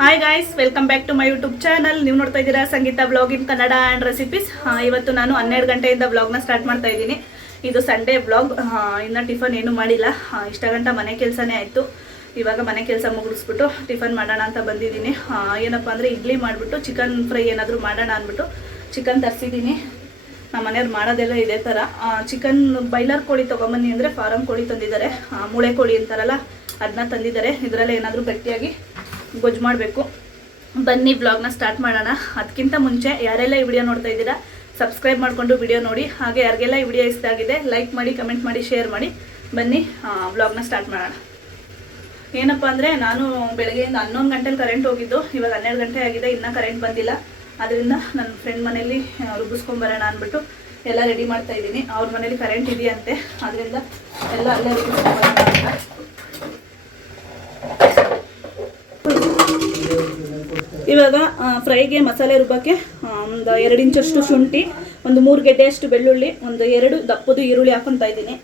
Hi guys, welcome back to my YouTube channel. ನೀವು ನೋಡ್ತಾ ಇದ್ದೀರಾ Sangeetha blog in Kannada and recipes. ಇವತ್ತು ನಾನು 12 ಗಂಟೆಯಿಂದ ಬ್ಲಾಗ್ನ ಸ್ಟಾರ್ಟ್ ಮಾಡ್ತಾ ಇದ್ದೀನಿ. ಇದು ಸಂಡೇ ಬ್ಲಾಗ್. ಇನ್ನು ಟಿಫನ್ ಏನು ಮಾಡಿಲ್ಲ. ಇಷ್ಟ ಗಂಟ ಮನೆ ಕೆಲಸನೇ ಆಯಿತು. ಇವಾಗ ಮನೆ ಕೆಲಸ ಮುಗಿಸ್ಬಿಟ್ಟು ಟಿಫನ್ ಮಾಡೋಣ ಅಂತ ಬಂದಿದ್ದೀನಿ. ಏನಪ್ಪ ಅಂದರೆ ಇಡ್ಲಿ ಮಾಡಿಬಿಟ್ಟು ಚಿಕನ್ ಫ್ರೈ ಏನಾದರೂ ಮಾಡೋಣ ಅಂದ್ಬಿಟ್ಟು ಚಿಕನ್ ತರಿಸಿದ್ದೀನಿ. ನಮ್ಮ ಮನೆಯವ್ರು ಮಾಡೋದೆಲ್ಲ ಇದೇ ಥರ. ಚಿಕನ್ ಬಾಯ್ಲರ್ ಕೋಳಿ ತೊಗೊಂಬನ್ನಿ ಅಂದರೆ ಫಾರಮ್ ಕೋಳಿ ತಂದಿದ್ದಾರೆ. ಮೂಳೆ ಕೋಳಿ ಅಂತಾರಲ್ಲ, ಅದನ್ನ ತಂದಿದ್ದಾರೆ. ಇದರಲ್ಲೇ ಏನಾದರೂ ಗಟ್ಟಿಯಾಗಿ ಗೊಜ್ಜು ಮಾಡಬೇಕು. ಬನ್ನಿ ವ್ಲಾಗ್ನ ಸ್ಟಾರ್ಟ್ ಮಾಡೋಣ. ಅದಕ್ಕಿಂತ ಮುಂಚೆ ಯಾರೆಲ್ಲ ಈ ವಿಡಿಯೋ ನೋಡ್ತಾ ಇದ್ದೀರಾ ಸಬ್ಸ್ಕ್ರೈಬ್ ಮಾಡಿಕೊಂಡು ವಿಡಿಯೋ ನೋಡಿ. ಹಾಗೆ ಯಾರಿಗೆಲ್ಲ ಈ ವಿಡಿಯೋ ಇಷ್ಟ ಆಗಿದೆ ಲೈಕ್ ಮಾಡಿ, ಕಮೆಂಟ್ ಮಾಡಿ, ಶೇರ್ ಮಾಡಿ. ಬನ್ನಿ ವ್ಲಾಗ್ನ ಸ್ಟಾರ್ಟ್ ಮಾಡೋಣ. ಏನಪ್ಪ ಅಂದರೆ ನಾನು ಬೆಳಗ್ಗೆಯಿಂದ 11 ಗಂಟೆಲಿ ಕರೆಂಟ್ ಹೋಗಿದ್ದು. ಇವಾಗ 12 ಗಂಟೆ ಆಗಿದೆ, ಇನ್ನೂ ಕರೆಂಟ್ ಬಂದಿಲ್ಲ. ಅದರಿಂದ ನನ್ನ ಫ್ರೆಂಡ್ ಮನೇಲಿ ರುಬ್ಬಿಸ್ಕೊಂಬರೋಣ ಅಂದ್ಬಿಟ್ಟು ಎಲ್ಲ ರೆಡಿ ಮಾಡ್ತಾ ಇದ್ದೀನಿ. ಅವ್ರ ಮನೇಲಿ ಕರೆಂಟ್ ಇದೆಯಂತೆ, ಅದರಿಂದ ಎಲ್ಲ ಅಲ್ಲೇ ರುಬ್ಬಿಸ್ಕೊಂಬರೋಣ ಅಂತ. ಇವಾಗ ಫ್ರೈಗೆ ಮಸಾಲೆ ರುಬ್ಬಕ್ಕೆ ಒಂದು 2 ಇಂಚಷ್ಟು ಶುಂಠಿ, ಒಂದು 3 ಗೆಡ್ಡೆಯಷ್ಟು ಬೆಳ್ಳುಳ್ಳಿ, ಒಂದು 2 ದಪ್ಪದು ಈರುಳ್ಳಿ ಹಾಕ್ಕೊತಾ ಇದ್ದೀನಿ.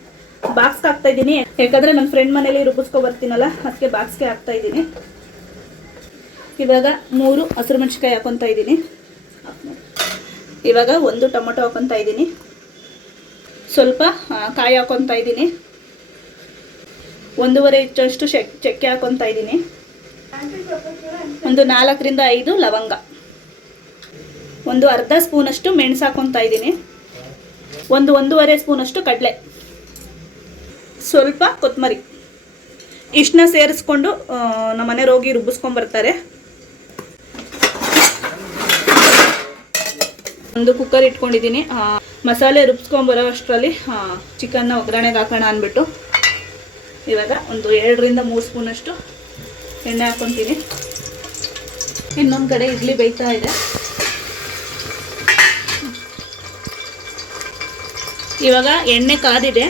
ಬಾಕ್ಸ್ಗೆ ಹಾಕ್ತಾ ಇದ್ದೀನಿ, ಯಾಕಂದರೆ ನನ್ನ ಫ್ರೆಂಡ್ ಮನೇಲಿ ರುಬ್ಬಿಸ್ಕೊ ಬರ್ತೀನಲ್ಲ, ಅದಕ್ಕೆ ಬಾಕ್ಸ್ಗೆ ಹಾಕ್ತಾ ಇದ್ದೀನಿ. ಇವಾಗ 3 ಹಸಿರು ಮೆಣಸಿನ್ಕಾಯಿ ಹಾಕ್ಕೊತಾ ಇದ್ದೀನಿ. ಇವಾಗ 1 ಟೊಮೊಟೊ ಹಾಕ್ಕೊತಾ ಇದ್ದೀನಿ. ಸ್ವಲ್ಪ ಕಾಯಿ ಹಾಕ್ಕೊತಾ ಇದ್ದೀನಿ. 1.5 ಇಂಚಷ್ಟು ಚಕ್ಕೆ ಹಾಕ್ಕೊತಾ ಇದ್ದೀನಿ. ಒಂದು 4 ರಿಂದ 5 ಲವಂಗ, ಒಂದು ಅರ್ಧ ಸ್ಪೂನಷ್ಟು ಮೆಣಸು ಹಾಕ್ಕೊತಾ ಇದ್ದೀನಿ. 1.5 ಸ್ಪೂನಷ್ಟು ಕಡಲೆ, ಸ್ವಲ್ಪ ಕೊತ್ತಂಬರಿ. ಇಷ್ಟನ್ನ ಸೇರಿಸ್ಕೊಂಡು ನಮ್ಮ ಮನೆಯವ್ರು ಹೋಗಿ ರುಬ್ಬಿಸ್ಕೊಂಬರ್ತಾರೆ. ಒಂದು ಕುಕ್ಕರ್ ಇಟ್ಕೊಂಡಿದ್ದೀನಿ. ಮಸಾಲೆ ರುಬ್ಸ್ಕೊಂಬರೋ ಅಷ್ಟರಲ್ಲಿ ಚಿಕನ್ನ ಒಗ್ಗರಣೆಗೆ ಹಾಕೋಣ ಅಂದ್ಬಿಟ್ಟು ಇವಾಗ ಒಂದು 2 ರಿಂದ 3 ಸ್ಪೂನಷ್ಟು ಎಣ್ಣೆ ಹಾಕ್ಕೊತೀನಿ. ಇನ್ನೊಂದು ಕಡೆ ಇಡ್ಲಿ ಬೇಯ್ತಾ ಇದೆ. ಇವಾಗ ಎಣ್ಣೆ ಕಾದಿದೆ.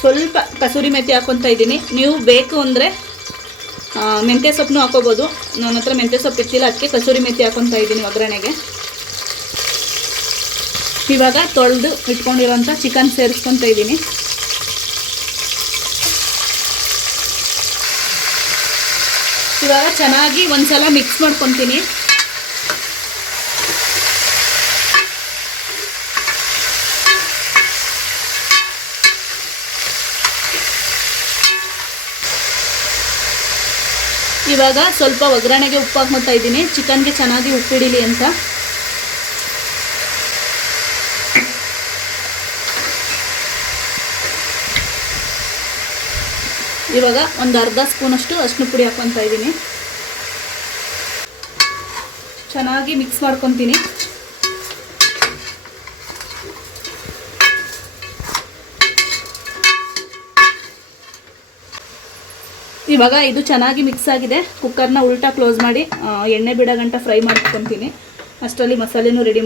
ಸ್ವಲ್ಪ ಕಸೂರಿ ಮೆಥಿ ಹಾಕ್ಕೊತಾ ಇದ್ದೀನಿ. ನೀವು ಬೇಕು ಅಂದರೆ ಮೆಂತ್ಯ ಸೊಪ್ಪನ್ನು ಹಾಕೋಬೋದು. ನನ್ನ ಹತ್ರ ಮೆಂತ್ಯ ಸೊಪ್ಪು ಇರ್ತಿಲ್ಲ, ಅದಕ್ಕೆ ಕಸೂರಿ ಮೆಥಿ ಹಾಕ್ಕೊತಾ ಇದ್ದೀನಿ ಒಗ್ಗರಣೆಗೆ. ಇವಾಗ ತೊಳೆದು ಇಟ್ಕೊಂಡಿರೋಂಥ ಚಿಕನ್ ಸೇರಿಸ್ಕೊತಾ ಇದ್ದೀನಿ. ಇವಾಗ ಚೆನ್ನಾಗಿ ಒಂದ್ಸಲ ಮಿಕ್ಸ್ ಮಾಡ್ಕೊತೀನಿ. ಇವಾಗ ಸ್ವಲ್ಪ ಒಗ್ಗರಣೆಗೆ ಉಪ್ಪು ಹಾಕ್ಕೊತಾ ಇದ್ದೀನಿ, ಚಿಕನ್ಗೆ ಚೆನ್ನಾಗಿ ಉಪ್ಪಿಡಿಲಿ ಅಂತ. ಇವಾಗ ಒಂದು ಅರ್ಧ ಸ್ಪೂನಷ್ಟು ಅರಿಶಿನ ಪುಡಿ ಹಾಕ್ಕೊತಾ ಇದ್ದೀನಿ. ಚೆನ್ನಾಗಿ ಮಿಕ್ಸ್ ಮಾಡ್ಕೊತೀನಿ. ಇವಾಗ ಇದು ಚೆನ್ನಾಗಿ ಮಿಕ್ಸ್ ಆಗಿದೆ. ಕುಕ್ಕರ್ನ ಉಲ್ಟಾ ಕ್ಲೋಸ್ ಮಾಡಿ ಎಣ್ಣೆ ಬಿಡೋ ಗಂಟ ಫ್ರೈ ಮಾಡ್ಕೊತೀನಿ. ಅಷ್ಟರಲ್ಲಿ ಮಸಾಲೆನೂ ರೆಡಿ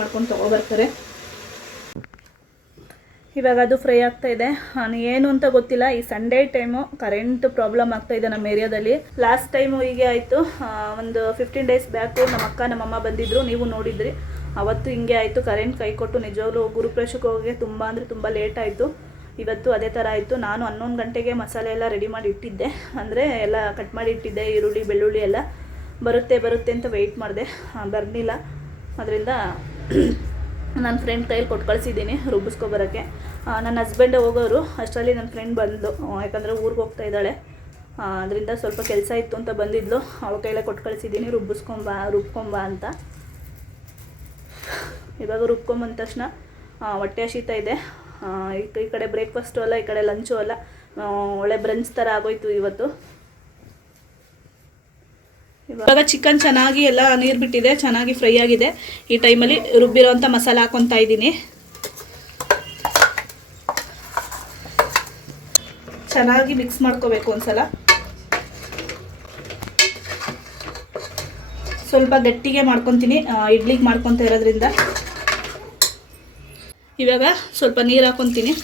ಮಾಡ್ಕೊಂಡು ತೊಗೊಬರ್ತಾರೆ. ಇವಾಗ ಅದು ಫ್ರೈ ಆಗ್ತಾ ಇದೆ. ಏನು ಅಂತ ಗೊತ್ತಿಲ್ಲ, ಈ ಸಂಡೇ ಟೈಮು ಕರೆಂಟ್ ಪ್ರಾಬ್ಲಮ್ ಆಗ್ತಾ ಇದೆ ನಮ್ಮ ಏರಿಯಾದಲ್ಲಿ. ಲಾಸ್ಟ್ ಟೈಮು ಹೀಗೆ ಆಯಿತು. ಒಂದು 15 ಡೇಸ್ ಬ್ಯಾಕು ನಮ್ಮ ಅಕ್ಕ ನಮ್ಮಮ್ಮ ಬಂದಿದ್ದರು, ನೀವು ನೋಡಿದ್ರಿ. ಅವತ್ತು ಹಿಂಗೆ ಆಯಿತು, ಕರೆಂಟ್ ಕೈ ಕೊಟ್ಟು ನಿಜವಾಗ್ಲೂ ಗುರುಪ್ರವೇಶಕ್ಕೆ ಹೋಗಿ ತುಂಬ ಅಂದರೆ ತುಂಬ ಲೇಟ್ ಆಯಿತು. ಇವತ್ತು ಅದೇ ಥರ ಆಯಿತು. ನಾನು 11 ಗಂಟೆಗೆ ಮಸಾಲೆ ಎಲ್ಲ ರೆಡಿ ಮಾಡಿ ಇಟ್ಟಿದ್ದೆ, ಅಂದರೆ ಎಲ್ಲ ಕಟ್ ಮಾಡಿ ಇಟ್ಟಿದ್ದೆ. ಈರುಳ್ಳಿ ಬೆಳ್ಳುಳ್ಳಿ ಎಲ್ಲ ಬರುತ್ತೆ ಅಂತ ವೆಯ್ಟ್ ಮಾಡಿದೆ, ಬರಲಿಲ್ಲ. ಅದರಿಂದ ನನ್ನ ಫ್ರೆಂಡ್ ಕೈಯಲ್ಲಿ ಕೊಟ್ಟು ಕಳಿಸಿದ್ದೀನಿ ರುಬ್ಬಿಸ್ಕೊಬರೋಕ್ಕೆ. ನನ್ನ ಹಸ್ಬೆಂಡ್ ಹೋಗೋರು ಅಷ್ಟರಲ್ಲಿ ನನ್ನ ಫ್ರೆಂಡ್ ಬಂದು, ಯಾಕಂದರೆ ಊರಿಗೆ ಹೋಗ್ತಾ ಇದ್ದಾಳೆ. ಅದರಿಂದ ಸ್ವಲ್ಪ ಕೆಲಸ ಇತ್ತು ಅಂತ ಬಂದಿದ್ಲು. ಅವಳ ಕೈಲೇ ಕೊಟ್ಟು ಕಳಿಸಿದ್ದೀನಿ, ರುಬ್ಕೊಂಬ ಅಂತ. ಇವಾಗ ರುಬ್ಕೊಂಬಂದ ತಕ್ಷಣ ಹೊಟ್ಟೆ ಹಸಿತಾ ಇದೆ. ಈ ಕಡೆ ಬ್ರೇಕ್ಫಾಸ್ಟು ಅಲ್ಲ, ಈ ಕಡೆ ಲಂಚು ಅಲ್ಲ, ಒಳ್ಳೆ ಬ್ರಂಚ್ ಥರ ಆಗೋಯ್ತು ಇವತ್ತು. ಇವಾಗ ಚಿಕನ್ ಚೆನ್ನಾಗಿ ಎಲ್ಲ ನೀರು ಬಿಟ್ಟಿದೆ, ಚೆನ್ನಾಗಿ ಫ್ರೈ ಆಗಿದೆ. ಈ ಟೈಮಲ್ಲಿ ರುಬ್ಬಿರೋಂಥ ಮಸಾಲೆ ಹಾಕ್ಕೊತಾ ಇದ್ದೀನಿ. ಚೆನ್ನಾಗಿ ಮಿಕ್ಸ್ ಮಾಡ್ಕೋಬೇಕು ಒಂದ್ಸಲ. ಸ್ವಲ್ಪ ಗಟ್ಟಿಗೆ ಮಾಡ್ಕೊತೀನಿ, ಇಡ್ಲಿಗೆ ಮಾಡ್ಕೊತಾ ಇರೋದ್ರಿಂದ. ಇವಾಗ ಸ್ವಲ್ಪ ನೀರು ಹಾಕ್ಕೊತೀನಿ.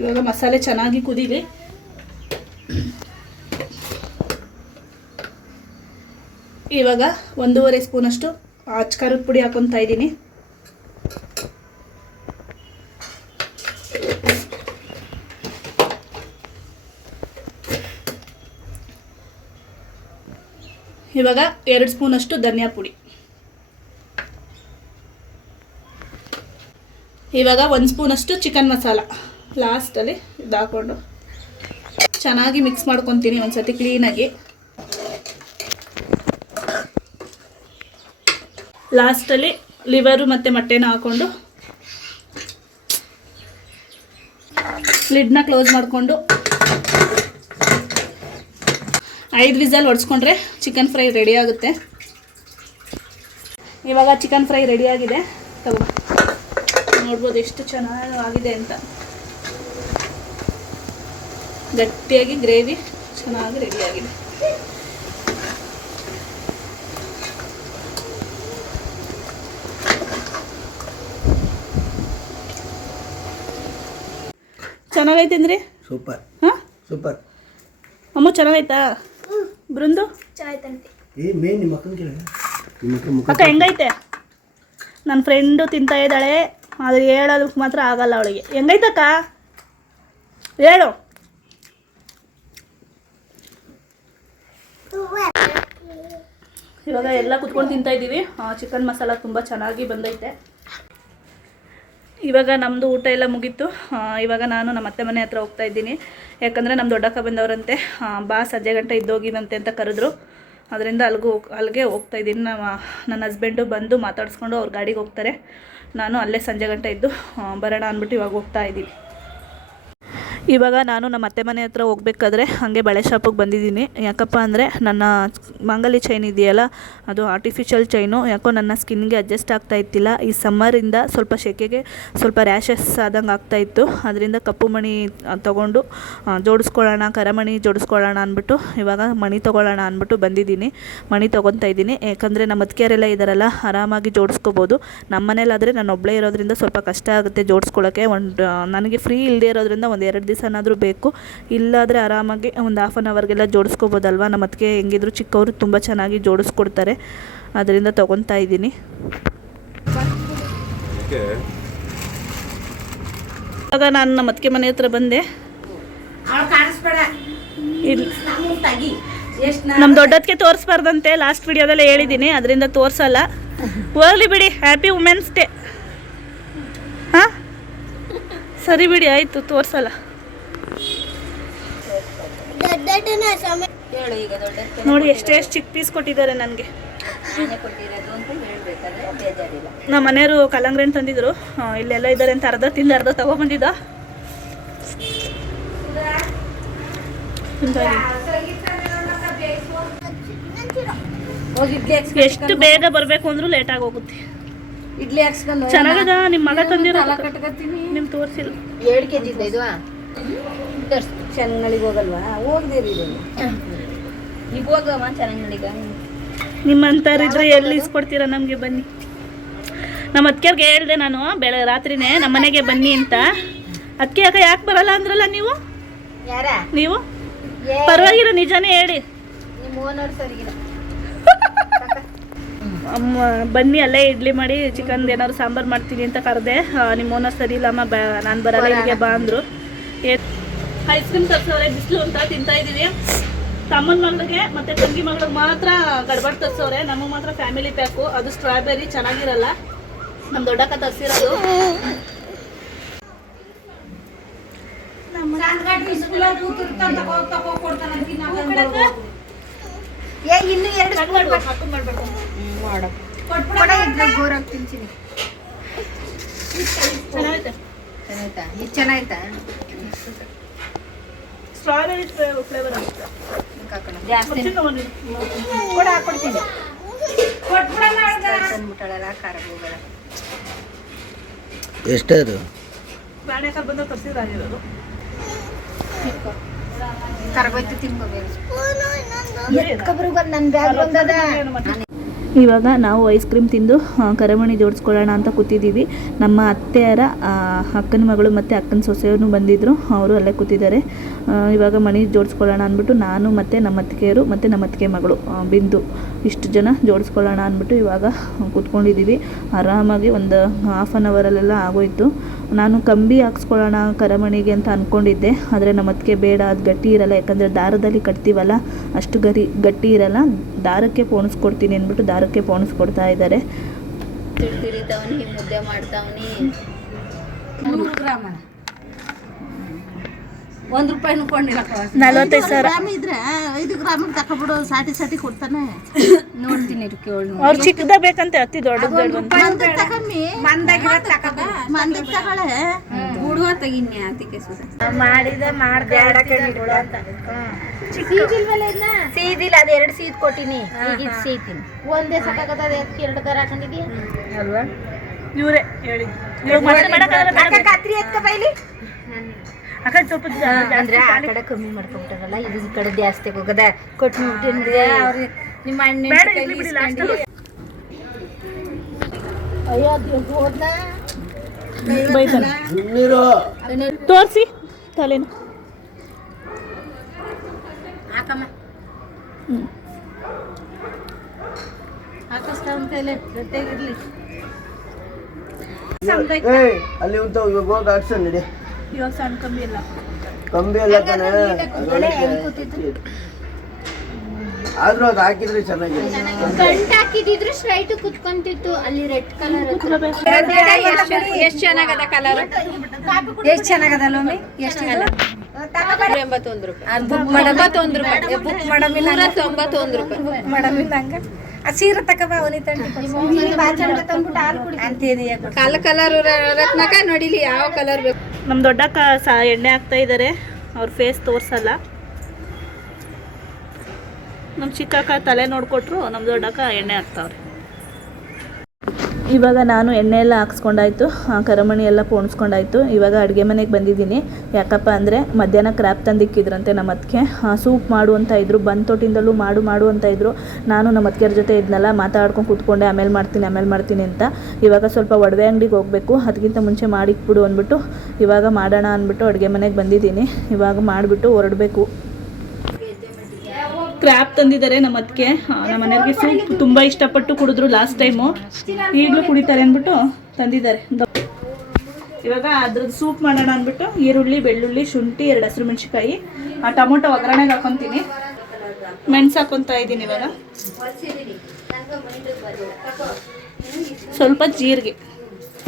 ಇವಾಗ ಮಸಾಲೆ ಚೆನ್ನಾಗಿ ಕುದೀಲಿ. ಇವಾಗ 1.5 ಸ್ಪೂನಷ್ಟು ಖಾರದ ಪುಡಿ ಹಾಕೊತಾ ಇದ್ದೀನಿ. ಇವಾಗ 2 ಸ್ಪೂನಷ್ಟು ಧನಿಯಾ ಪುಡಿ, ಇವಾಗ 1 ಸ್ಪೂನಷ್ಟು ಚಿಕನ್ ಮಸಾಲ ಲಾಸ್ಟಲ್ಲಿ ಇದು ಹಾಕ್ಕೊಂಡು ಚೆನ್ನಾಗಿ ಮಿಕ್ಸ್ ಮಾಡ್ಕೊತೀನಿ ಒಂದ್ಸತಿ ಕ್ಲೀನಾಗಿ. ಲಾಸ್ಟಲ್ಲಿ ಲಿವರು ಮತ್ತು ಮೊಟ್ಟೆನ ಹಾಕ್ಕೊಂಡು ಲಿಡ್ನ ಕ್ಲೋಸ್ ಮಾಡಿಕೊಂಡು 5 ವಿಸಲ್ ಹೊಡ್ಸ್ಕೊಂಡ್ರೆ ಚಿಕನ್ ಫ್ರೈ ರೆಡಿ ಆಗುತ್ತೆ. ಇವಾಗ ಚಿಕನ್ ಫ್ರೈ ರೆಡಿ ಆಗಿದೆ, ತಗೋ ನೋಡ್ಬೋದು ಎಷ್ಟು ಚೆನ್ನಾಗಿದೆ ಅಂತ. ಗಟ್ಟಿಯಾಗಿ ಗ್ರೇವಿ ಚೆನ್ನಾಗಿ ರೆಡಿಯಾಗಿದೆ. ಚೆನ್ನಾಗೈತೆ ಅಂದ್ರೆ ಸೂಪರ್. ಹಾಂ ಸೂಪರ್. ಅಮ್ಮ ಚೆನ್ನಾಗೈತಾ? ಬೃಂದು ಚೆನ್ನಾಯ್ತಂತೆ. ಅಕ್ಕ ಹೆಂಗೈತೆ? ನನ್ನ ಫ್ರೆಂಡು ತಿಂತಾ ಇದ್ದಾಳೆ, ಅದು ಹೇಳೋದಕ್ಕೆ ಮಾತ್ರ ಆಗಲ್ಲ ಅವಳಿಗೆ. ಹೆಂಗೈತಕ್ಕ ಹೇಳು. ಇವಾಗ ಎಲ್ಲ ಕುತ್ಕೊಂಡು ತಿಂತಾ ಇದ್ದೀವಿ. ಚಿಕನ್ ಮಸಾಲ ತುಂಬ ಚೆನ್ನಾಗಿ ಬಂದೈತೆ. ಇವಾಗ ನಮ್ಮದು ಊಟ ಎಲ್ಲ ಮುಗೀತು. ಇವಾಗ ನಾನು ನಮ್ಮ ಅತ್ತೆ ಮನೆ ಹತ್ರ ಹೋಗ್ತಾ ಇದ್ದೀನಿ. ಯಾಕಂದರೆ ನಮ್ಮ ದೊಡ್ಡಕ್ಕ ಬಂದವರಂತೆ, ಬಾ ಸಂಜೆ ಗಂಟೆ ಇದ್ದೋಗಿವಂತೆ ಅಂತ ಕರೆದ್ರು. ಅದರಿಂದ ಅಲ್ಲಿಗೆ ಹೋಗ್ತಾ ಇದ್ದೀನಿ. ನನ್ನ ಹಸ್ಬೆಂಡು ಬಂದು ಮಾತಾಡಿಸ್ಕೊಂಡು ಅವ್ರ ಗಾಡಿಗೆ ಹೋಗ್ತಾರೆ. ನಾನು ಅಲ್ಲೇ ಸಂಜೆ ಗಂಟೆ ಇದ್ದು ಬರೋಣ ಅಂದ್ಬಿಟ್ಟು ಇವಾಗ ಹೋಗ್ತಾ ಇದ್ದೀನಿ. ಇವಾಗ ನಾನು ನಮ್ಮ ಅತ್ತೆ ಮನೆ ಹತ್ರ ಹೋಗ್ಬೇಕಾದ್ರೆ ಹಾಗೆ ಬಳೆ ಶಾಪಿಗೆ ಬಂದಿದ್ದೀನಿ. ಯಾಕಪ್ಪ ಅಂದರೆ ನನ್ನ ಮಾಂಗಲ್ಯ ಚೈನ್ ಇದೆಯಲ್ಲ, ಅದು ಆರ್ಟಿಫಿಷಿಯಲ್ ಚೈನು. ಯಾಕೋ ನನ್ನ ಸ್ಕಿನ್ಗೆ ಅಡ್ಜಸ್ಟ್ ಆಗ್ತಾ ಇತ್ತಿಲ್ಲ. ಈ ಸಮ್ಮರಿಂದ ಸ್ವಲ್ಪ ಸೆಕೆಗೆ ಸ್ವಲ್ಪ ರ್ಯಾಷಸ್ ಆದಂಗೆ ಆಗ್ತಾಯಿತ್ತು. ಅದರಿಂದ ಕಪ್ಪು ಮಣಿ ತೊಗೊಂಡು ಜೋಡಿಸ್ಕೊಳ್ಳೋಣ, ಕರಮಣಿ ಜೋಡಿಸ್ಕೊಳ್ಳೋಣ ಅಂದ್ಬಿಟ್ಟು ಇವಾಗ ಮಣಿ ತೊಗೊಳ್ಳೋಣ ಅಂದ್ಬಿಟ್ಟು ಬಂದಿದ್ದೀನಿ. ಮಣಿ ತೊಗೊತಾ ಇದ್ದೀನಿ. ಯಾಕಂದರೆ ನಮ್ಮ ಅತ್ತಿಗೆಯರೆಲ್ಲ ಇದ್ದಾರಲ್ಲ, ಆರಾಮಾಗಿ ಜೋಡಿಸ್ಕೋಬೋದು. ನಮ್ಮ ಮನೇಲಾದರೆ ನಾನು ಒಬ್ಬಳೇ ಇರೋದ್ರಿಂದ ಸ್ವಲ್ಪ ಕಷ್ಟ ಆಗುತ್ತೆ ಜೋಡಿಸ್ಕೊಳ್ಳೋಕ್ಕೆ. ನನಗೆ ಫ್ರೀ ಇಲ್ಲದೆ ಇರೋದ್ರಿಂದ 1-2 ದಿವಸನಾದರೂ ಬೇಕು. ಇಲ್ಲಾದರೆ ಆರಾಮಾಗಿ ಒಂದು 1/2 ಅವರ್ಗೆಲ್ಲ ಜೋಡಿಸ್ಕೋಬೋದಲ್ವ. ನಮ್ಮ ಅತ್ತಿಗೆ ಹೆಂಗಿದ್ರು ಚಿಕ್ಕವರು ತುಂಬ ಚೆನ್ನಾಗಿ ಜೋಡಿಸ್ಕೊಡ್ತಾರೆ. ಅದರಿಂದ ತೊಗೊತಾ ಇದ್ದೀನಿ. ಇವಾಗ ನಾನು ನಮ್ಮ ಅತ್ತಿಗೆ ಮನೆ ಹತ್ರ ಬಂದೆ. ನಮ್ಮ ದೊಡ್ಡದಕ್ಕೆ ತೋರಿಸ್ಬಾರ್ದಂತೆ, ಲಾಸ್ಟ್ ವಿಡಿಯೋದಲ್ಲೇ ಹೇಳಿದ್ದೀನಿ. ಅದರಿಂದ ತೋರಿಸಲ್ಲ. ಹೋಗ್ಲಿ ಬಿಡಿ, ಹ್ಯಾಪಿ ವುಮೆನ್ಸ್ ಡೇ. ಹಾಂ ಸರಿ ಬಿಡಿ, ಆಯಿತು, ತೋರಿಸಲ್ಲ. ನೋಡಿ ಎಷ್ಟು ಚಿಕ್ಕ ಪೀಸ್ ಕೊಟ್ಟಿದ್ದಾರೆ ನನಗೆ. ನಮ್ಮ ಮನೆಯವರು ಕಲ್ಲಂಗಡಿ ಹಣ್ಣು ತಂದಿದ್ರು. ಇಲ್ಲೆಲ್ಲ ಇದ್ದಾರೆ ಅಂತ ಅರ್ಧ ತಿಂದು ಅರ್ಧ ತಗೊಬಂದಿದ್ದ. ಎಷ್ಟು ಬೇಗ ಬರಬೇಕು ಅಂದ್ರೂ ಲೇಟಾಗಿ ಹೋಗುತ್ತೆ. ಇಡ್ಲಿ ಹಾಕ್ಸ್ಕೊಂಡು ಚೆನ್ನಾಗದ. ನಿಮ್ಮ ಮಗ ತಂದಿರೋ ನಿಮ್ ತೋರಿಸಿಲ್ಲ. 2 kg ಇದೆ ಇದು. ಚೆನ್ನಳಿಗೆ ಹೋಗಲ್ವಾ? ಹೋಗ್ದಿರಿ ಈಗ ಹೋಗಮ್ಮ ಚೆನ್ನಳಿಗೆ. ನಿಮ್ಮಂತಾರಿದ್ರೆ ಎಲ್ಲಿ ಇಸ್ಕೊಡ್ತೀರಾ ನಮಗೆ? ಬನ್ನಿ. ನಮ್ಮ ಅತ್ತಿಗೆಯವ್ರಿಗೆ ಹೇಳಿದೆ ನಾನು ರಾತ್ರಿನೇ ನಮ್ಮ ಮನೆಗೆ ಬನ್ನಿ ಅಂತ. ಅದಕ್ಕೆ ಯಾಕೆ ಬರಲ್ಲ ಅಂದ್ರಲ್ಲ ನೀವು? ಯಾರ ನೀವು? ಪರವಾಗಿಲ್ಲ, ನಿಜಾನೇ ಹೇಳಿ. ನಿಮ್ಮ ಓನರ್ ಸರಿಗಿಲ್ಲ. ಅಮ್ಮ ಬನ್ನಿ, ಅಲ್ಲೇ ಇಡ್ಲಿ ಮಾಡಿ ಚಿಕನ್ ಏನಾದ್ರು ಸಾಂಬಾರು ಮಾಡ್ತೀನಿ ಅಂತ ಕರೆದೆ. ನಿಮ್ಮ ಓನರ್ ಸರಿ ಇಲ್ಲಮ್ಮ, ನಾನು ಬರಲ್ಲ ಇಲ್ಲಿಗೆ ಬಾ ಅಂದರು. ಐಸ್ ಕ್ರೀಮ್ ತರಿಸೋರೆ ಬಿಸಿಲು ಅಂತ ತಿಂತಾ ಇದ್ದೀವಿ. ತಮ್ಮನ ಮಗಳಿಗೆ ಮತ್ತು ತಂಗಿ ಮಗಳಿಗೆ ಮಾತ್ರ ಗಡ್ಬಡ್ ತರಿಸೋರೆ. ನಮಗೆ ಮಾತ್ರ ಫ್ಯಾಮಿಲಿ ಪ್ಯಾಕು. ಅದು ಸ್ಟ್ರಾಬೆರಿ ಚೆನ್ನಾಗಿರಲ್ಲ. ನಮ್ಮ ದೊಡ್ಡಕ್ಕ ತರಿಸಿರೋದು. ಇನ್ನು 2 ಮಾಡ್ಬೇಕು. ಚೆನ್ನಾಯ್ತಾ? ಸ್ಟ್ರಾಬೆರಿ ಫ್ಲೇವರ್ ಆಗುತ್ತೆ. ಎಷ್ಟದು? ಪ್ರಾಣಿಕರ್ ಬಂದು ತರಿಸಿದಾಗಿರೋದು. ಕರಗೋಯ್ತು, ತಿನ್ಕೋಬೇಕು. ನನ್ನ ಬ್ಯಾಗ್ ಬಂದದ. ಇವಾಗ ನಾವು ಐಸ್ ಕ್ರೀಮ್ ತಿಂದು ಕರಮಣಿ ಜೋಡಿಸ್ಕೊಳ್ಳೋಣ ಅಂತ ಕೂತಿದ್ದೀವಿ. ನಮ್ಮ ಅತ್ತೆಯರ ಅಕ್ಕನ ಮಗಳು ಮತ್ತು ಅಕ್ಕನ ಸೊಸೆಯವರು ಬಂದಿದ್ದರು. ಅವರು ಅಲ್ಲೇ ಕೂತಿದ್ದಾರೆ. ಇವಾಗ ಮಣಿ ಜೋಡಿಸ್ಕೊಳ್ಳೋಣ ಅಂದ್ಬಿಟ್ಟು ನಾನು ಮತ್ತು ನಮ್ಮ ಅತ್ತಿಗೆಯರು ಮತ್ತು ನಮ್ಮ ಅತ್ತಿಗೆ ಮಗಳು ಬಿಂದು ಇಷ್ಟು ಜನ ಜೋಡಿಸ್ಕೊಳ್ಳೋಣ ಅಂದ್ಬಿಟ್ಟು ಇವಾಗ ಕೂತ್ಕೊಂಡಿದ್ದೀವಿ. ಆರಾಮಾಗಿ ಒಂದು 1/2 ಅವರಲ್ಲೆಲ್ಲ ಆಗೋಯ್ತು. ನಾನು ಕಂಬಿ ಹಾಕ್ಸ್ಕೊಳ್ಳೋಣ ಕರಮಣಿಗೆ ಅಂತ ಅಂದ್ಕೊಂಡಿದ್ದೆ. ಆದರೆ ನಮ್ಮ ಅತ್ತಿಗೆ ಬೇಡ, ಅದು ಗಟ್ಟಿ ಇರಲ್ಲ. ಯಾಕಂದರೆ ದಾರದಲ್ಲಿ ಕಟ್ತೀವಲ್ಲ, ಅಷ್ಟು ಗಟ್ಟಿ ಇರಲ್ಲ. ದಾರಕ್ಕೆ ಪೋಣಿಸ್ಕೊಡ್ತೀನಿ ಅಂದ್ಬಿಟ್ಟು ದಾರಕ್ಕೆ ಪೋಣಿಸ್ಕೊಡ್ತಾ ಇದ್ದಾರೆ. ತಿರಿತಾವನಿ ಮುದ್ದೆ ಮಾಡ್ತಾವನಿ. 3 ಗ್ರಾಮ 1 ರೂಪಾಯಿನೂ ಕೊಂಡಿಲ್ಲ. 45 ಸಾವಿರ ಇದ್ರೆ 5 ಗ್ರಾಮಿಗೆ ತಕೊಬಿಡು. ಸಾಟಿ ಕೊಡ್ತಾನೆ. ನೋಡ್ತೀನಿ ಕೇಳಿ. ಅವ್ರು ಚಿಕ್ಕದ ಬೇಕಂತೆ, ಅತಿ ದೊಡ್ಡದು ಹುಡುಗ ತೆಗಿನ್ನಿ ಅದಕ್ಕೆ ಸೀದಿಲ್ಲ. ಅದು 2 ಸೀದ್ ಕೊಟ್ಟಿನಿ. ಈಗ ಸೀತೀನಿ ಒಂದೇ ಸಕಾಗದ 2 ತರ ಹಾಕೊಂಡಿದ್ಯಾ ಅಲ್ವಾ? ಇವರೇ ಹೇಳಿದ್ದು ಕತ್ರಿ ಎತ್ಕ ಬೈಲಿ ಆ ಕಡೆ ಸ್ವಲ್ಪ ಅಂದ್ರೆ ಆ ಕಡೆ ಕಮ್ಮಿ ಮಾಡ್ಕೊಂಬಿಟ್ಟಾರಲ್ಲ, ಇದು ಈ ಕಡೆ ಜಾಸ್ತಿ ಹೋಗದ ಕೊಟ್ಬಿಟ್ಟಿದ್ರೆ ಅವ್ರಿಗೆ ನಿಮ್ಮ ಅಣ್ಣ ತೋರಿಸಿ ತಲೆನ ಹಾಕಮ್ಮ. ಹಾಕಿಸ್ಕೊಂಡ್ ಕೈಲಿ ಗಟ್ಟಿಯಾಗಿರ್ಲಿ. ಅಲ್ಲಿ ಉಂಟು ಇವಾಗ ಹೋಗಿ ಆಡ್ಸೋಣ ನಡಿ. ಇವಾಗ ಸಣ್ಣ ಕಮ್ಮಿ ಇಲ್ಲ, ಕಂಬಿ ಎಲ್ಲ ಕಣೆ ಆದ್ರೂ ಅದು ಹಾಕಿದ್ರೆ ಚೆನ್ನಾಗಿದೆ. ಗಂಟು ಹಾಕಿದಿದ್ರು ಸ್ಟ್ರೈಟ್ ಕುತ್ಕೊಂತಿತ್ತು. ಅಲ್ಲಿ ರೆಡ್ ಕಲರ್ ಎಷ್ಟು ಚೆನ್ನಾಗದ ಕಲರ್. ಎಷ್ಟು ಚೆನ್ನಾಗದ ಲೋಮಿ. ಎಷ್ಟು 81 ರೂಪಾಯಿ. ಬುಕ್ ರೂಪಾಯಿ. ಬುಕ್ ಮಾಡಮಿಲ್ಲ 91 ರೂಪಾಯಿ. ಬುಕ್ ಮಾಡಮಿಲ್ಲ ಹಂಗ. ಆ ಸೀರೆ ತಕಬ ಕಲರ್ ರತ್ನಕ ನೋಡಿಲಿ ಯಾವ ಕಲರ್ ಬೇಕು. ನಮ್ಮ ದೊಡ್ಡಕ್ಕ ಎಣ್ಣೆ ಹಾಕ್ತಾ ಇದ್ದಾರೆ. ಅವ್ರ ಫೇಸ್ ತೋರ್ಸಲ್ಲ. ನಮ್ಮ ಚಿಕ್ಕಕ್ಕ ತಲೆ ನೋಡ್ಕೊಟ್ರು, ನಮ್ಮ ದೊಡ್ಡಕ್ಕ ಎಣ್ಣೆ ಹಾಕ್ತಾವ್ರೆ. ಇವಾಗ ನಾನು ಎಣ್ಣೆ ಎಲ್ಲ ಹಾಕ್ಸ್ಕೊಂಡಾಯ್ತು, ಕರಮಣಿ ಎಲ್ಲ ಪೋಣಿಸ್ಕೊಂಡಾಯ್ತು. ಇವಾಗ ಅಡುಗೆ ಮನೆಗೆ ಬಂದಿದ್ದೀನಿ. ಯಾಕಪ್ಪ ಅಂದರೆ ಮಧ್ಯಾಹ್ನ ಕ್ರ್ಯಾಪ್ ತಂದಿಕ್ಕಿದ್ರಂತೆ ನಮ್ಮ ಅತ್ತಿಗೆ. ಸೂಪ್ ಮಾಡು ಅಂತ ಇದ್ರು, ಬಂದು ತೊಟ್ಟಿಂದಲೂ ಮಾಡು ಅಂತ ಇದ್ರು. ನಾನು ನಮ್ಮ ಅತ್ತಿಗೆರ ಜೊತೆ ಇದನ್ನೆಲ್ಲ ಮಾತಾಡ್ಕೊಂಡು ಕೂತ್ಕೊಂಡೆ, ಆಮೇಲೆ ಮಾಡ್ತೀನಿ ಅಂತ. ಇವಾಗ ಸ್ವಲ್ಪ ಒಡವೆ ಅಂಗಡಿಗೆ ಹೋಗಬೇಕು, ಅದಕ್ಕಿಂತ ಮುಂಚೆ ಮಾಡಿಕ್ಬಿಡು ಅಂದ್ಬಿಟ್ಟು ಇವಾಗ ಮಾಡೋಣ ಅಂದ್ಬಿಟ್ಟು ಅಡುಗೆ ಮನೆಗೆ ಬಂದಿದ್ದೀನಿ. ಇವಾಗ ಮಾಡಿಬಿಟ್ಟು ಹೊರಡಬೇಕು. ಕ್ರ್ಯಾಪ್ ತಂದಿದ್ದಾರೆ ನಮ್ಮ ಅತ್ತಿಗೆ. ನಮ್ಮ ಮನೆಯವ್ರಿಗೆ ಸೂಪ್ ತುಂಬ ಇಷ್ಟಪಟ್ಟು ಕುಡಿದ್ರು ಲಾಸ್ಟ್ ಟೈಮು, ಈಗಲೂ ಕುಡಿತಾರೆ ಅಂದ್ಬಿಟ್ಟು ತಂದಿದ್ದಾರೆ. ಇವಾಗ ಅದ್ರದ್ದು ಸೂಪ್ ಮಾಡೋಣ ಅಂದ್ಬಿಟ್ಟು ಈರುಳ್ಳಿ, ಬೆಳ್ಳುಳ್ಳಿ, ಶುಂಠಿ, 2 ಹಸಿರು ಮೆಣಸಿನ್ಕಾಯಿ, ಟೊಮೊಟೊ ಒಗ್ಗರಣೆಗೆ ಹಾಕೊತೀನಿ. ಮೆಣಸು ಹಾಕೊತಾ ಇದ್ದೀನಿ. ಇವಾಗ ಸ್ವಲ್ಪ ಜೀರಿಗೆ,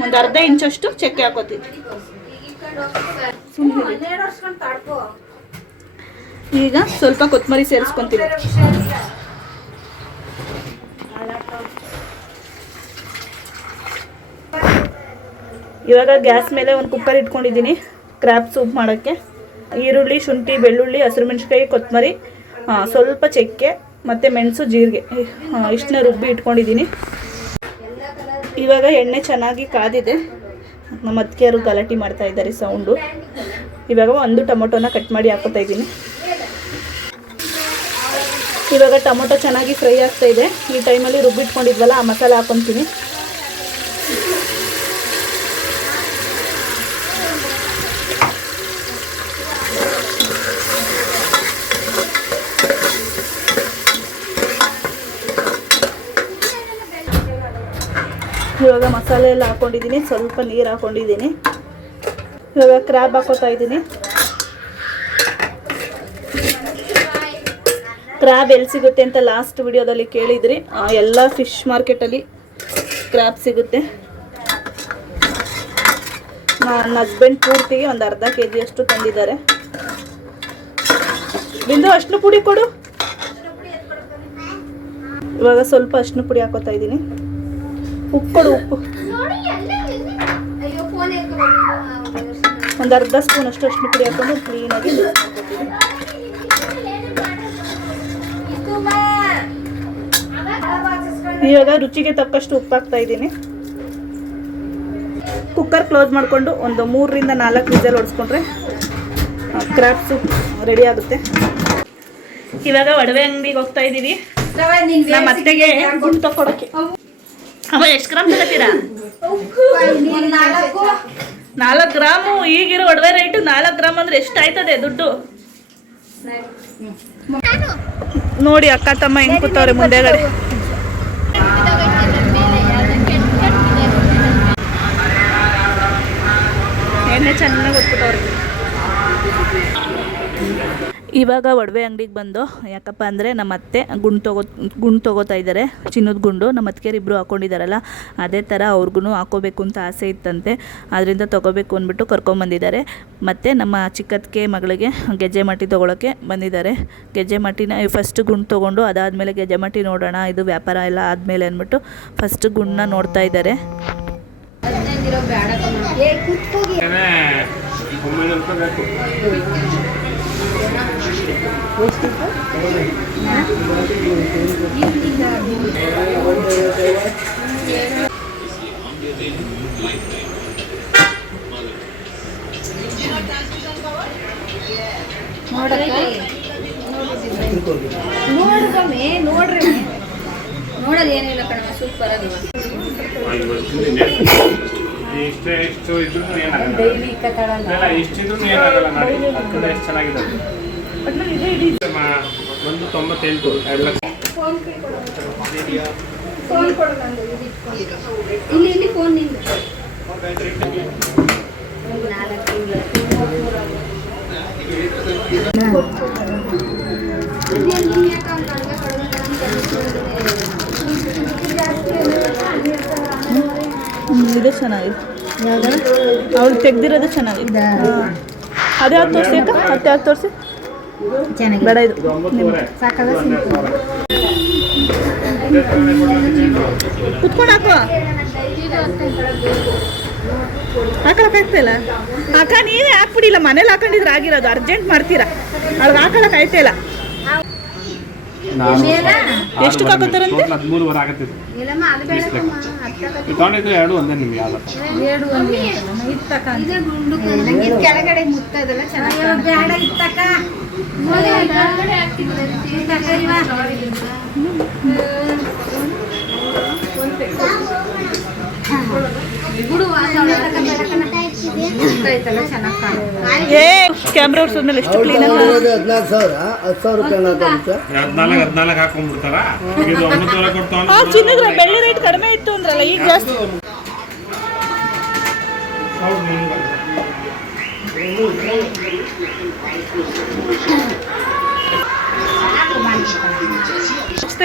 ಒಂದು ಅರ್ಧ ಇಂಚಷ್ಟು ಚಕ್ಕೆ ಹಾಕೋತೀನಿ. ಈಗ ಸ್ವಲ್ಪ ಕೊತ್ತಂಬರಿ ಸೇರಿಸ್ಕೊಂತೀನಿ. ಇವಾಗ ಗ್ಯಾಸ್ ಮೇಲೆ ಒಂದು ಕುಕ್ಕರ್ ಇಟ್ಕೊಂಡಿದ್ದೀನಿ ಕ್ರ್ಯಾಪ್ ಸೂಪ್ ಮಾಡೋಕ್ಕೆ. ಈರುಳ್ಳಿ, ಶುಂಠಿ, ಬೆಳ್ಳುಳ್ಳಿ, ಹಸಿರು ಮೆಣಸಿನ್ಕಾಯಿ, ಕೊತ್ತಂಬರಿ, ಸ್ವಲ್ಪ ಚಕ್ಕೆ ಮತ್ತು ಮೆಣಸು, ಜೀರಿಗೆ ಇಷ್ಟನ್ನ ರುಬ್ಬಿ ಇಟ್ಕೊಂಡಿದ್ದೀನಿ. ಇವಾಗ ಎಣ್ಣೆ ಚೆನ್ನಾಗಿ ಕಾದಿದೆ. ನಮ್ಮ ಅತ್ತಿಗೆಯರು ಗಲಾಟೆ ಮಾಡ್ತಾ ಇದ್ದಾರೆ ಸೌಂಡು. ಇವಾಗ ಒಂದು ಟೊಮೊಟೊನ ಕಟ್ ಮಾಡಿ ಹಾಕೋತಾ ಇದ್ದೀನಿ. ಇವಾಗ ಟೊಮೊಟೊ ಚೆನ್ನಾಗಿ ಫ್ರೈ ಆಗ್ತಾ ಇದೆ. ಈ ಟೈಮಲ್ಲಿ ರುಬ್ಬಿಟ್ಕೊಂಡಿದ್ವಲ್ಲ ಆ ಮಸಾಲೆ ಹಾಕೊತೀನಿ. ಇವಾಗ ಮಸಾಲೆ ಎಲ್ಲ ಹಾಕ್ಕೊಂಡಿದ್ದೀನಿ, ಸ್ವಲ್ಪ ನೀರು ಹಾಕ್ಕೊಂಡಿದ್ದೀನಿ. ಇವಾಗ ಕ್ರ್ಯಾಬ್ ಹಾಕೋತಾ ಇದ್ದೀನಿ. ಕ್ರ್ಯಾಬ್ ಎಲ್ಲಿ ಸಿಗುತ್ತೆ ಅಂತ ಲಾಸ್ಟ್ ವಿಡಿಯೋದಲ್ಲಿ ಕೇಳಿದ್ರಿ. ಎಲ್ಲ ಫಿಶ್ ಮಾರ್ಕೆಟಲ್ಲಿ ಕ್ರ್ಯಾಬ್ ಸಿಗುತ್ತೆ. ನನ್ನ ಹಸ್ಬೆಂಡ್ ಪೂರ್ತಿಗೆ ಒಂದು ಅರ್ಧ kg ಅಷ್ಟು ತಂದಿದ್ದಾರೆ. ಬಿಂದು ಅರ್ಶಿನ ಪುಡಿ ಕೊಡು. ಇವಾಗ ಸ್ವಲ್ಪ ಅರ್ಶಿನ ಪುಡಿ ಹಾಕೋತಾ ಇದ್ದೀನಿ. ಉಪ್ಪು ಕೊಡು, ಉಪ್ಪು ಒಂದು ಅರ್ಧ ಸ್ಪೂನ್ ಅಷ್ಟು ಅರ್ಶಿನ ಪುಡಿ ಹಾಕೊಂಡು ಕ್ಲೀನಾಗಿ ಹಾಕೋತೀನಿ. ಇವಾಗ ರುಚಿಗೆ ತಕ್ಕಷ್ಟು ಉಪ್ಪು ಹಾಕ್ತಾ ಇದ್ದೀನಿ. ಕುಕ್ಕರ್ ಕ್ಲೋಸ್ ಮಾಡಿಕೊಂಡು ಒಂದು 3 ರಿಂದ 4 ವಿಸಲ್ ಹೊಡಿಸ್ಕೊಂಡ್ರೆ ಕ್ರ್ಯಾಪ್ ಸೂಪ್ ರೆಡಿ ಆಗುತ್ತೆ. ಇವಾಗ ಒಡವೆ ಅಂಗಡಿಗೆ ಹೋಗ್ತಾ ಇದ್ದೀವಿ. ನಮ್ಮ ಅತ್ತೆಗೆ ಗುಂಡು ತಗೊಳಕ್ಕೆ. ಅವ ಎಷ್ಟು ಗ್ರಾಮ್ ತಗೋತೀರಾ? 4 ಗ್ರಾಮು. ಈಗಿರೋ ಒಡವೆ ರೇಟು 4 ಗ್ರಾಮ್ ಅಂದ್ರೆ ಎಷ್ಟು ಆಯ್ತದೆ ದುಡ್ಡು ನೋಡಿ. ಅಕ್ಕ ತಮ್ಮ ಹೆಂಗ್ ಕೂತವ್ರೆ ಮುಂದೆಗಡೆ. ಎಣ್ಣೆ ಚೆನ್ನಾಗಿ ಹೊತ್ಬಿಟ್ಟವ್ರೆ. ಇವಾಗ ಒಡವೆ ಅಂಗಡಿಗೆ ಬಂದು ಯಾಕಪ್ಪ ಅಂದರೆ ನಮ್ಮ ಅತ್ತೆ ಗುಂಡು ತೊಗೋತಾ ಇದ್ದಾರೆ, ಚಿನ್ನದ ಗುಂಡು. ನಮ್ಮ ಅತ್ತಿಗೆರು ಇಬ್ಬರು ಹಾಕ್ಕೊಂಡಿದ್ದಾರಲ್ಲ, ಅದೇ ಥರ ಅವ್ರಿಗೂ ಹಾಕೋಬೇಕು ಅಂತ ಆಸೆ ಇತ್ತಂತೆ. ಅದರಿಂದ ತೊಗೋಬೇಕು ಅಂದ್ಬಿಟ್ಟು ಕರ್ಕೊಂಬಂದಿದ್ದಾರೆ. ಮತ್ತು ನಮ್ಮ ಚಿಕ್ಕತ್ತಿಗೆ ಮಗಳಿಗೆ ಗೆಜ್ಜೆ ಮಟ್ಟಿ ತೊಗೊಳಕ್ಕೆ ಬಂದಿದ್ದಾರೆ. ಗೆಜ್ಜೆ ಮಟ್ಟಿನ ಫಸ್ಟ್ ಗುಂಡು ತೊಗೊಂಡು ಅದಾದಮೇಲೆ ಗೆಜ್ಜೆ ಮಟ್ಟಿ ನೋಡೋಣ, ಇದು ವ್ಯಾಪಾರ ಎಲ್ಲ ಆದಮೇಲೆ ಅಂದ್ಬಿಟ್ಟು ಫಸ್ಟ್ ಗುಂಡನ್ನ ನೋಡ್ತಾ ಇದ್ದಾರೆ. ನೋಡೋದು ಏನಿಲ್ಲ ಕಣವ, ಸೂಪರ್ ಆಗಿ ಇಷ್ಟು ಇದ್ರೂ ಏನಾಗಲ್ಲ, ಇಷ್ಟಿದ್ರು ಏನಾಗಲ್ಲ ನೋಡಿ. ಅದಕ್ಕಿಂತ ಎಷ್ಟು ಚೆನ್ನಾಗಿದೆ. 198 2 ಲಕ್ಷ. ಇಲ್ಲಿ ಫೋನ್ ನಿಂದು ಇದು ಚೆನ್ನಾಗಿದೆ, ಅವಳು ತೆಗ್ದಿರೋದು ಚೆನ್ನಾಗಿದೆ. ಅದೇ ಯಾವ್ದು ತೋರಿಸಿ ಅಕ್ಕ, ಮತ್ತೆ ಯಾವ್ದು ತೋರಿಸಿ ಬೇಡ, ಇದು ಕುತ್ಕೊಂಡು ಹಾಕೋ. ಹಾಕೊಳಕ್ಕಾಗ್ತಿಲ್ಲ ಅಕ್ಕ, ನೀವೇ ಹಾಕ್ಬಿಡಿಲ್ಲ, ಮನೇಲಿ ಹಾಕೊಂಡಿದ್ರೆ ಆಗಿರೋದು. ಅರ್ಜೆಂಟ್ ಮಾಡ್ತೀರಾ, ಅವ್ಳಿಗೆ ಹಾಕೊಳಕ್ ಆಯ್ತಾ ಇಲ್ಲ. ಎಷ್ಟು ಹಾಕೋತಾರಂತೆ? 13 ಆಗತ್ತೆ. ತಗೊಂಡಿದ್ರೆ 2 ಒಂದೇ ನಿಮ್ಗೆ ಯಾವ್ದು ಕೆಳಗಡೆ ಮುತ್ತದಲ್ಲ ಚೆನ್ನಾಗಿ ಏ ಕ್ಯಾಮ್ರಾ ಓಡಿಸೋದ್ಮೇಲೆ ಎಷ್ಟು ಕ್ಲೀನ್ ಆಗಿ 14 ಹಾಕೊಂಡ್ಬಿಡ್ತಾರ. ಚಿನ್ನದ ಬೆಳ್ಳಿ ರೇಟ್ ಕಡಿಮೆ ಇತ್ತು ಅಂದ್ರಲ್ಲ, ಈಗ ಜಾಸ್ತಿ.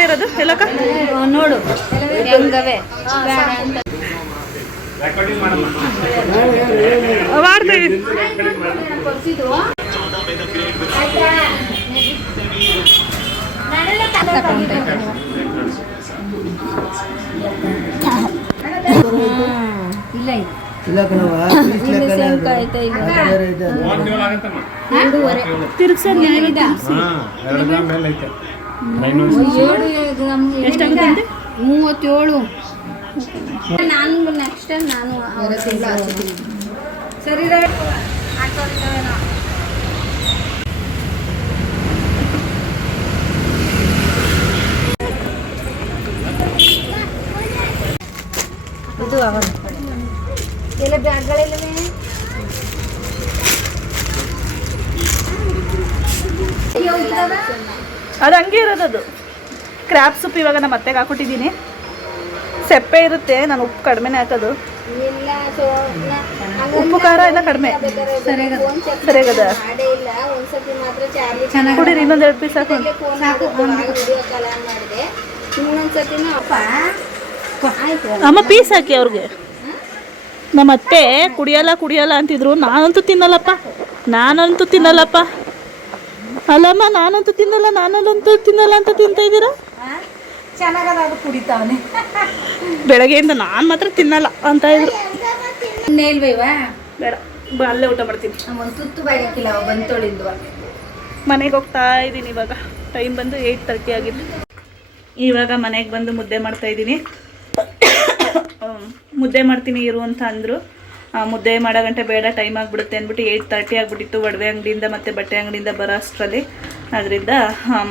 ಇರೋದು ಎಲ್ಲಕ್ಕ ನೋಡು ಹೆಂಗವೆ ರೆಕಾರ್ಡಿಂಗ್ ಮಾಡಮ್ಮ. ಮಾಡ್ತೀವಿ. ಇಲ್ಲ ಎಷ್ಟಾಗುತ್ತೆ? 37. ನಾನು ನೆಕ್ಸ್ಟ್ ಟೈಮ್ ನಾನು ಸರಿ ಇದು ಎಲ್ಲ ಬ್ಯಾಗ್ಗಳಿಲ್ಲವೇ? ಅದು ಹಂಗೆ ಇರೋದು. ಅದು ಕ್ರ್ಯಾಬ್ ಸೂಪ್ ಇವಾಗ ನಮ್ಮ ಅತ್ತೆಗೆ ಹಾಕೊಟ್ಟಿದ್ದೀನಿ. ಸೆಪ್ಪೆ ಇರುತ್ತೆ, ನಾನು ಉಪ್ಪು ಕಡಿಮೆನೇ ಹಾಕೋದು. ಉಪ್ಪು ಖಾರ ಎಲ್ಲ ಕಡಿಮೆ ಸರಿಯಾಗದ. ಕುಡೀರಿ, ಇನ್ನೊಂದು 2 ಪೀಸ್ ಹಾಕು. ಅಮ್ಮ ಪೀಸ್ ಹಾಕಿ ಅವ್ರಿಗೆ. ನಮ್ಮ ಅತ್ತೆ ಕುಡಿಯಲ್ಲ ಅಂತಿದ್ರು. ನಾನಂತೂ ತಿನ್ನಲ್ಲಪ್ಪ. ಅಲ್ಲಮ್ಮ, ನಾನಂತೂ ತಿನ್ನಲ್ಲ ಅಂತ ತಿಂತಾ ಇದ್ದೀರಾ? ಚೆನ್ನಾಗದ ಅದು ಕುಡಿತಾವನೆ. ಬೆಳಗ್ಗೆಯಿಂದ ನಾನು ಮಾತ್ರ ತಿನ್ನಲ್ಲ ಅಂತ ಇದ್ರು. ಇಲ್ವೇವಾ? ಬೇಡ, ಅಲ್ಲೇ ಊಟ ಮಾಡ್ತೀನಿ. ಒಂದು ತುತ್ತು ಬಾಗಿಲ್ಲ ಬಂತೋಳಿದ್ವ. ಮನೆಗೆ ಹೋಗ್ತಾ ಇದ್ದೀನಿ. ಇವಾಗ ಟೈಮ್ ಬಂದು 8:30 ಆಗಿದೆ. ಇವಾಗ ಮನೆಗೆ ಬಂದು ಮುದ್ದೆ ಮಾಡ್ತಾ ಇದ್ದೀನಿ. ಮುದ್ದೆ ಮಾಡ್ತೀನಿ ಇರು ಅಂತ ಅಂದರು. ಮುದ್ದೆ ಮಾಡೋ ಗಂಟೆ ಬೇಡ, ಟೈಮ್ ಆಗಿಬಿಡುತ್ತೆ ಅಂದ್ಬಿಟ್ಟು 8:30 ಆಗಿಬಿಟ್ಟಿತ್ತು. ಒಡವೆ ಅಂಗಡಿಯಿಂದ ಮತ್ತು ಬಟ್ಟೆ ಅಂಗಡಿಯಿಂದ ಬರೋ ಅಷ್ಟರಲ್ಲಿ. ಅದರಿಂದ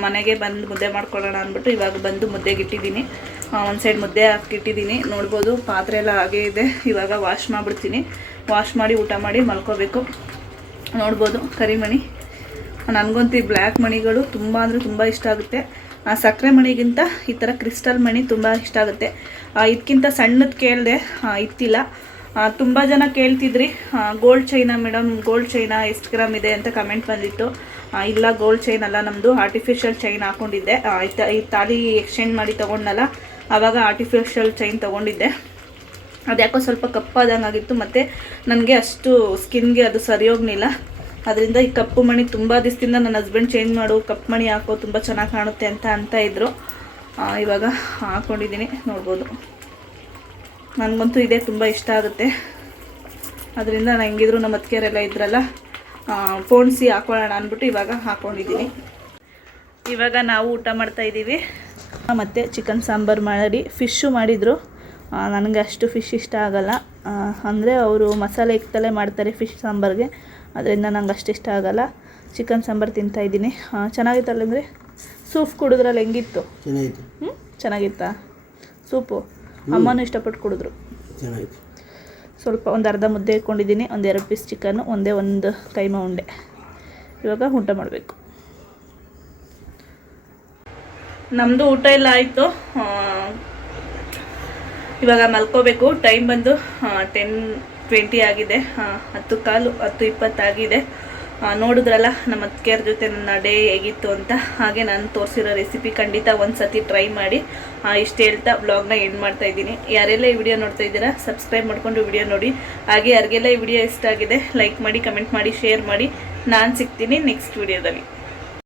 ಮನೆಗೆ ಬಂದು ಮುದ್ದೆ ಮಾಡ್ಕೊಳ್ಳೋಣ ಅಂದ್ಬಿಟ್ಟು ಇವಾಗ ಬಂದು ಮುದ್ದೆಗೆ ಇಟ್ಟಿದ್ದೀನಿ. ಒಂದು ಸೈಡ್ ಮುದ್ದೆ ಹಾಕಿಟ್ಟಿದ್ದೀನಿ. ನೋಡ್ಬೋದು ಪಾತ್ರೆ ಎಲ್ಲ ಹಾಗೇ ಇದೆ. ಇವಾಗ ವಾಶ್ ಮಾಡಿಬಿಡ್ತೀನಿ. ವಾಶ್ ಮಾಡಿ ಊಟ ಮಾಡಿ ಮಲ್ಕೋಬೇಕು. ನೋಡ್ಬೋದು ಕರಿಮಣಿ. ನನಗಂತೂ ಈ ಬ್ಲ್ಯಾಕ್ ಮಣಿಗಳು ತುಂಬ ಅಂದರೆ ತುಂಬ ಇಷ್ಟ ಆಗುತ್ತೆ. ಸಕ್ಕರೆ ಮಣಿಗಿಂತ ಈ ಥರ ಕ್ರಿಸ್ಟಲ್ ಮಣಿ ತುಂಬ ಇಷ್ಟ ಆಗುತ್ತೆ. ಇದಕ್ಕಿಂತ ಸಣ್ಣದು ಕೇಳಿದೆ, ಇತ್ತಿಲ್ಲ. ತುಂಬ ಜನ ಕೇಳ್ತಿದ್ರಿ gold chain madam, gold chain ಎಷ್ಟು ಗ್ರಾಮ್ ಇದೆ ಅಂತ ಕಮೆಂಟ್ ಬಂದಿತ್ತು. ಇಲ್ಲ, ಗೋಲ್ಡ್ ಚೈನ್ ಅಲ್ಲ, ನಮ್ಮದು ಆರ್ಟಿಫಿಷಿಯಲ್ ಚೈನ್ ಹಾಕ್ಕೊಂಡಿದ್ದೆ. ಈ ತಾಲಿ ಎಕ್ಸ್ಚೇಂಜ್ ಮಾಡಿ ತೊಗೊಂಡಲ್ಲ, ಆವಾಗ ಆರ್ಟಿಫಿಷಿಯಲ್ ಚೈನ್ ತೊಗೊಂಡಿದ್ದೆ. ಅದು ಯಾಕೋ ಸ್ವಲ್ಪ ಕಪ್ಪಾದಂಗೆ ಆಗಿತ್ತು, ಮತ್ತು ನನಗೆ ಅಷ್ಟು ಸ್ಕಿನ್ಗೆ ಅದು ಸರಿ ಹೋಗ್ಲಿಲ್ಲ. ಅದರಿಂದ ಈ ಕಪ್ಪು ಮಣಿ ತುಂಬ ದಿವಸದಿಂದ ನನ್ನ ಹಸ್ಬೆಂಡ್ ಚೇಂಜ್ ಮಾಡು, ಕಪ್ಪು ಮಣಿ ಹಾಕೋ, ತುಂಬ ಚೆನ್ನಾಗಿ ಕಾಣುತ್ತೆ ಅಂತ ಇದ್ರು. ಇವಾಗ ಹಾಕ್ಕೊಂಡಿದ್ದೀನಿ, ನೋಡ್ಬೋದು. ನನಗಂತೂ ಇದೇ ತುಂಬ ಇಷ್ಟ ಆಗುತ್ತೆ. ಅದರಿಂದ ನಾನು ಹೆಂಗಿದ್ರು ನಮ್ಮ ಅತ್ತಿಗೆರೆಲ್ಲ ಇದ್ರಲ್ಲ, ಪೋಣಿಸಿ ಹಾಕೊಳ್ಳೋಣ ಅಂದ್ಬಿಟ್ಟು ಇವಾಗ ಹಾಕ್ಕೊಂಡಿದ್ದೀನಿ. ಇವಾಗ ನಾವು ಊಟ ಮಾಡ್ತಾಯಿದ್ದೀವಿ. ಮತ್ತು ಚಿಕನ್ ಸಾಂಬಾರು ಮಾಡಿ, ಫಿಶ್ಶು ಮಾಡಿದರು. ನನಗೆ ಅಷ್ಟು ಫಿಶ್ ಇಷ್ಟ ಆಗಲ್ಲ, ಅಂದರೆ ಅವರು ಮಸಾಲೆ ಇಕ್ತಲೇ ಮಾಡ್ತಾರೆ ಫಿಶ್ ಸಾಂಬಾರಿಗೆ, ಅದರಿಂದ ನಂಗೆ ಅಷ್ಟು ಇಷ್ಟ ಆಗಲ್ಲ. ಚಿಕನ್ ಸಾಂಬಾರು ತಿಂತಾಯಿದ್ದೀನಿ. ಚೆನ್ನಾಗಿತ್ತಲ್ಲ, ಅಂದರೆ ಸೂಪ್ ಕುಡಿದ್ರಲ್ಲಿ ಹೆಂಗಿತ್ತು? ಚೆನ್ನಾಗಿತ್ತು. ಚೆನ್ನಾಗಿತ್ತಾ ಸೂಪು? ಅಮ್ಮನೂ ಇಷ್ಟಪಟ್ಟು ಕುಡಿದ್ರು. ಚೆನ್ನಾಗಿತ್ತು. ಸ್ವಲ್ಪ ಒಂದು ಅರ್ಧ ಮುದ್ದೆ ಇಟ್ಕೊಂಡಿದ್ದೀನಿ, ಒಂದು 2 ಪೀಸ್ ಚಿಕನ್ನು, ಒಂದು ಕೈಮಾ ಉಂಡೆ. ಇವಾಗ ಊಟ ಮಾಡಬೇಕು. ನಮ್ಮದು ಊಟ ಎಲ್ಲ ಆಯಿತು. ಇವಾಗ ಮಲ್ಕೋಬೇಕು. ಟೈಮ್ ಬಂದು 10:20 ಆಗಿದೆ. 10:15, 10:20 ಆಗಿದೆ. ನೋಡಿದ್ರಲ್ಲ ನಮ್ಮ ಅತ್ತಿಗೆಯರ ಜೊತೆ ನನ್ನ ಡೇ ಹೇಗಿತ್ತು ಅಂತ. ಹಾಗೆ ನಾನು ತೋರಿಸಿರೋ ರೆಸಿಪಿ ಖಂಡಿತ ಒಂದು ಸತಿ ಟ್ರೈ ಮಾಡಿ. ಇಷ್ಟು ಹೇಳ್ತಾ ವ್ಲಾಗ್ನ ಎಂಡ್ ಮಾಡ್ತಾಯಿದ್ದೀನಿ. ಯಾರೆಲ್ಲ ಈ ವಿಡಿಯೋ ನೋಡ್ತಾ ಇದ್ದೀರಾ, ಸಬ್ಸ್ಕ್ರೈಬ್ ಮಾಡಿಕೊಂಡು ವಿಡಿಯೋ ನೋಡಿ. ಹಾಗೆ ಯಾರಿಗೆಲ್ಲ ಈ ವಿಡಿಯೋ ಇಷ್ಟ ಆಗಿದೆ ಲೈಕ್ ಮಾಡಿ, ಕಮೆಂಟ್ ಮಾಡಿ, ಶೇರ್ ಮಾಡಿ. ನಾನು ಸಿಗ್ತೀನಿ ನೆಕ್ಸ್ಟ್ ವಿಡಿಯೋದಲ್ಲಿ.